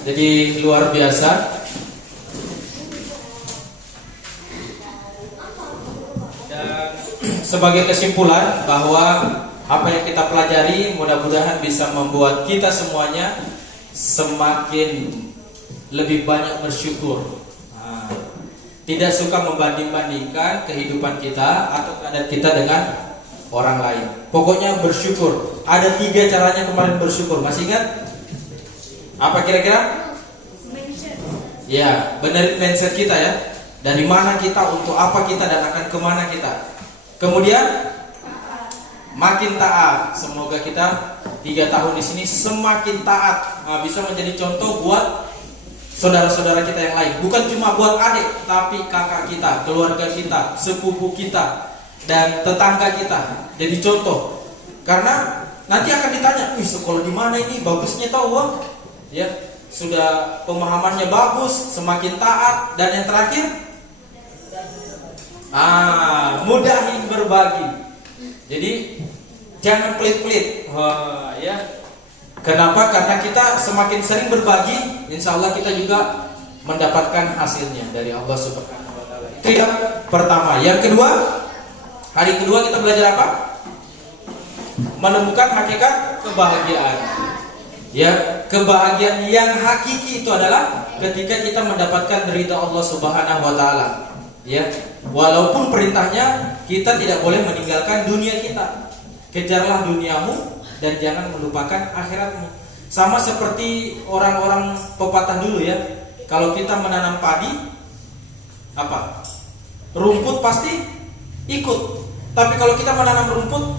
Jadi luar biasa. Dan sebagai kesimpulan bahwa apa yang kita pelajari mudah-mudahan bisa membuat kita semuanya semakin lebih banyak bersyukur. Tidak suka membanding-bandingkan kehidupan kita atau keadaan kita dengan orang lain. Pokoknya bersyukur. Ada 3 caranya kemarin bersyukur. Masih ingat? Apa kira-kira? Ya, benerin mindset kita ya. Dari mana kita, untuk apa kita, dan akan kemana kita. Kemudian makin taat. Semoga kita 3 tahun di sini semakin taat. Bisa menjadi contoh buat saudara-saudara kita yang lain. Bukan cuma buat adik, tapi kakak kita, keluarga kita, sepupu kita, dan tetangga kita. Jadi contoh. Karena nanti akan ditanya, sekolah di mana ini? Bagusnya tahu, ya, sudah pemahamannya bagus, semakin taat, dan yang terakhir, mudahin berbagi. Jadi jangan pelit-pelit, ya. Kenapa? Karena kita semakin sering berbagi, insya Allah kita juga mendapatkan hasilnya dari Allah Subhanahu Wa Taala. Itu yang pertama. Yang kedua, hari kedua kita belajar apa? Menemukan hakikat kebahagiaan. Ya, kebahagiaan yang hakiki itu adalah ketika kita mendapatkan ridha Allah Subhanahu Wa Taala. Ya, walaupun perintahnya kita tidak boleh meninggalkan dunia kita. Kejarlah duniamu dan jangan melupakan akhiratmu. Sama seperti orang-orang pepatah dulu ya. Kalau kita menanam padi, apa? Rumput pasti ikut. Tapi kalau kita menanam rumput,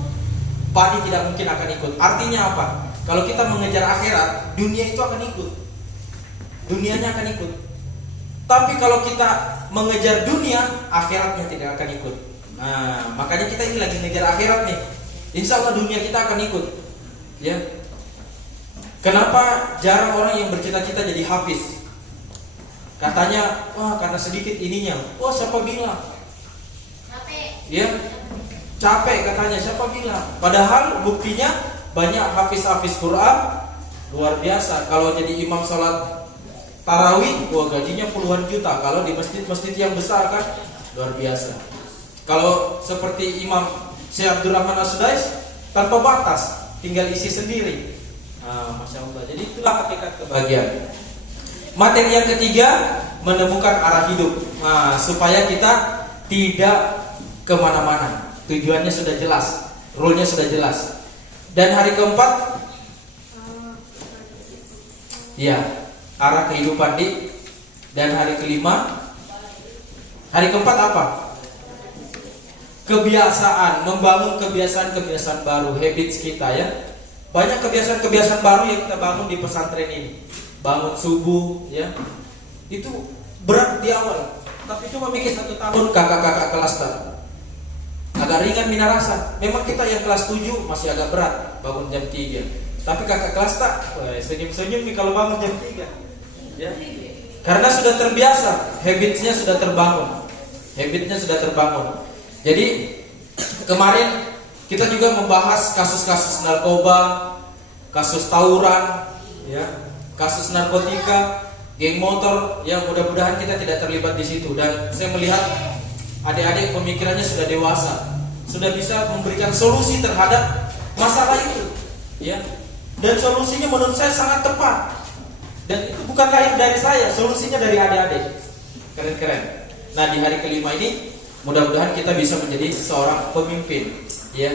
padi tidak mungkin akan ikut. Artinya apa? Kalau kita mengejar akhirat, dunia itu akan ikut. Dunianya akan ikut. Tapi kalau kita mengejar dunia, akhiratnya tidak akan ikut. Nah, makanya kita ini lagi mengejar akhirat nih. Insya Allah dunia kita akan ikut. Ya. Kenapa jarang orang yang bercita-cita jadi hafiz? Katanya, karena sedikit ininya. Siapa bilang? Capek. Ya. Capek katanya, siapa bilang? Padahal buktinya banyak hafiz-hafiz Quran luar biasa. Kalau jadi imam salat tarawih, gajinya puluhan juta. Kalau di masjid-masjid yang besar kan luar biasa. Kalau seperti Imam Syekh Abdurrahman As-Sudais tanpa batas, tinggal isi sendiri. Masya Allah. Jadi itulah hakikat kebahagiaan. Materi yang ketiga, menemukan arah hidup. Supaya kita tidak kemana-mana. Tujuannya sudah jelas, rule-nya sudah jelas. Dan hari keempat, ya, arah kehidupan dan hari kelima, hari keempat apa? Kebiasaan, membangun kebiasaan-kebiasaan baru, habits kita ya. Banyak kebiasaan-kebiasaan baru yang kita bangun di pesantren ini. Bangun subuh ya. Itu berat di awal. Tapi coba mikir 1 tahun kakak-kakak kelas agak ringan minarasa. Memang kita yang kelas 7 masih agak berat bangun jam 3. Tapi kakak kelas senyum-senyum nih kalau bangun jam 3 ya. Karena sudah terbiasa, habitsnya sudah terbangun. Jadi kemarin kita juga membahas kasus-kasus narkoba, kasus tawuran, ya, kasus narkotika, geng motor. Ya, mudah-mudahan kita tidak terlibat di situ. Dan saya melihat adik-adik pemikirannya sudah dewasa, sudah bisa memberikan solusi terhadap masalah itu, ya. Dan solusinya menurut saya sangat tepat. Dan itu bukan lahir dari saya, solusinya dari adik-adik. Keren-keren. Nah, di hari kelima ini mudah-mudahan kita bisa menjadi seorang pemimpin, ya,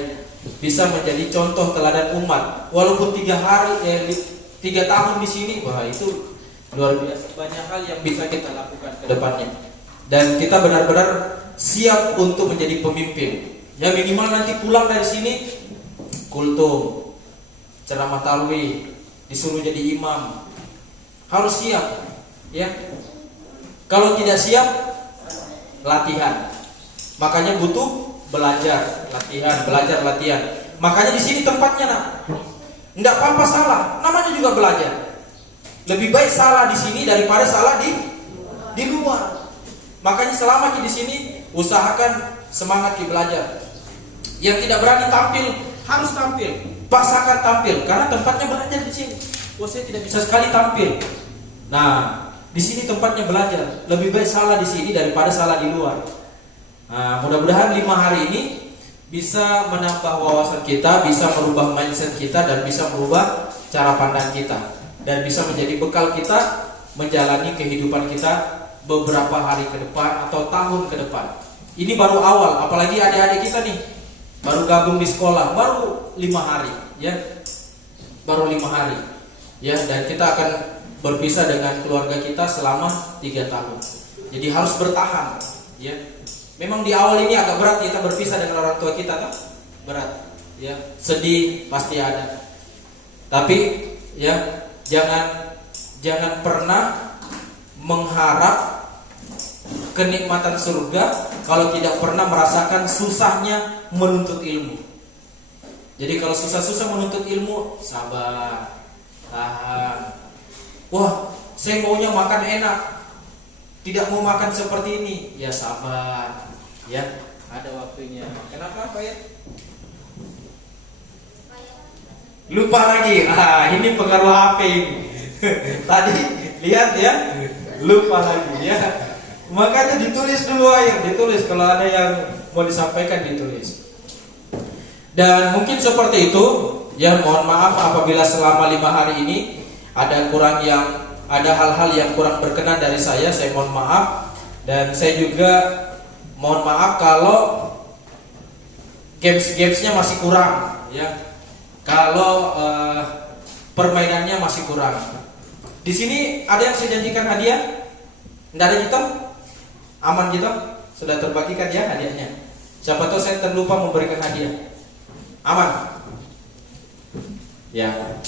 bisa menjadi contoh teladan umat. Walaupun 3 tahun di sini, itu luar biasa. Banyak hal yang bisa kita lakukan ke depannya. Dan kita benar-benar siap untuk menjadi pemimpin. Ya, minimal nanti pulang dari sini kultum, ceramah tarwih, disuruh jadi imam. Harus siap, ya. Kalau tidak siap, latihan. Makanya butuh belajar, latihan. Makanya di sini tempatnya, nak. Enggak apa-apa salah, namanya juga belajar. Lebih baik salah di sini daripada salah di luar. Makanya selama di sini usahakan semangat belajar. Yang tidak berani tampil harus tampil, paksakan tampil karena tempatnya belajar di sini. Saya tidak bisa sekali tampil. Nah, di sini tempatnya belajar. Lebih baik salah di sini daripada salah di luar. Nah, mudah-mudahan 5 hari ini bisa menambah wawasan kita, bisa merubah mindset kita, dan bisa merubah cara pandang kita, dan bisa menjadi bekal kita menjalani kehidupan kita beberapa hari ke depan atau tahun ke depan. Ini baru awal, apalagi adik-adik kita nih baru gabung di sekolah, baru 5 hari, ya, baru 5 hari, ya, dan kita akan berpisah dengan keluarga kita selama 3 tahun. Jadi harus bertahan, ya. Memang di awal ini agak berat kita berpisah dengan orang tua kita, kan? Berat, ya. Sedih pasti ada. Tapi ya, jangan pernah mengharap kenikmatan surga kalau tidak pernah merasakan susahnya menuntut ilmu. Jadi kalau susah-susah menuntut ilmu, sabar, tahan. Wah, saya maunya makan enak, tidak mau makan seperti ini, ya sabar, ya, ada waktunya. Kenapa Pak ya? Lupa lagi. Ini pengaruh HP. Tadi lihat ya, lupa lagi ya. Makanya ditulis dulu aja, ditulis kalau ada yang mau disampaikan, ditulis. Dan mungkin seperti itu. Ya, mohon maaf apabila selama 5 hari ini ada hal-hal yang kurang berkenan dari saya mohon maaf. Dan saya juga mohon maaf kalau games-gamesnya masih kurang, ya. Kalau permainannya masih kurang. Di sini ada yang saya janjikan hadiah? Tidak ada Jito? Aman Jito? Sudah terbagikan ya hadiahnya. Siapa tahu saya terlupa memberikan hadiah. Aman? Ya.